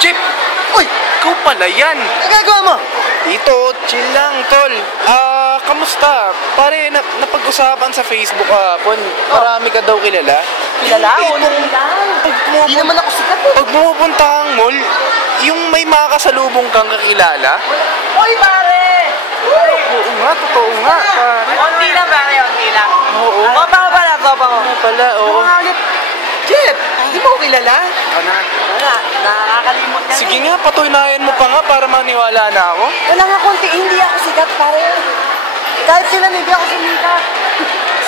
Jeep! Uy! Ikaw pala yan! Nagagawa mo? Dito, chill lang, tol. Kamusta? Pare, napag-usapan sa Facebook kahapon. Marami ka daw kilala. Kilala? Hindi Hindi naman ako sikat eh. Pag pumupunta kang mall, yung may mga kasalubong kang kakilala. Uy, pare! Oo nga, totoo nga, pare. Onti lang, pare. Onti lang. Oo. Tropa ko pala, tropa ko. Ano pala, oo. Jeff, hindi mo ko kilala? Ano? Wala, nakakalimot ka. Sige nga, patunayan mo pa nga para maniwala na ako. Wala nga konti, hindi ako sikat, pare. Kahit sila, hindi ako sumikat.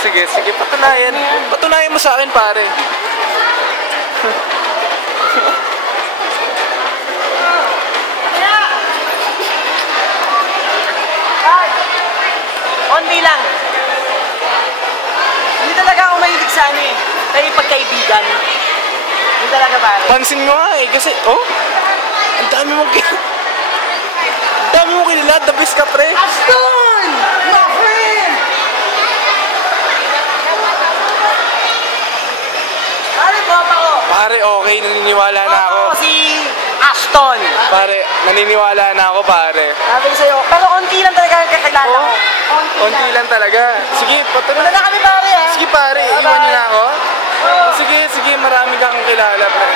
Sige, patunayan. Patunayan mo sa akin, pare. Onti lang. Hindi talaga ako mahilig sa ano eh. Kaya pagkaibigan. Hindi talaga pare. Pansin mo nga eh, kasi, ang dami mong kilala, the best ka, pre. Aston! My friend! Pare, tropa ko. Pare, okay, naniniwala na ako. Tropa ko si Aston. Pare, naniniwala na ako, pare. Sabi ko sa'yo, pero onti lang talaga ang kakilala ko. Konti lang talaga. Sige, Wala patuloy. na kami pare ha. Sige, pare, iwan niyo na ako. Sige, marami kang kilala, pre.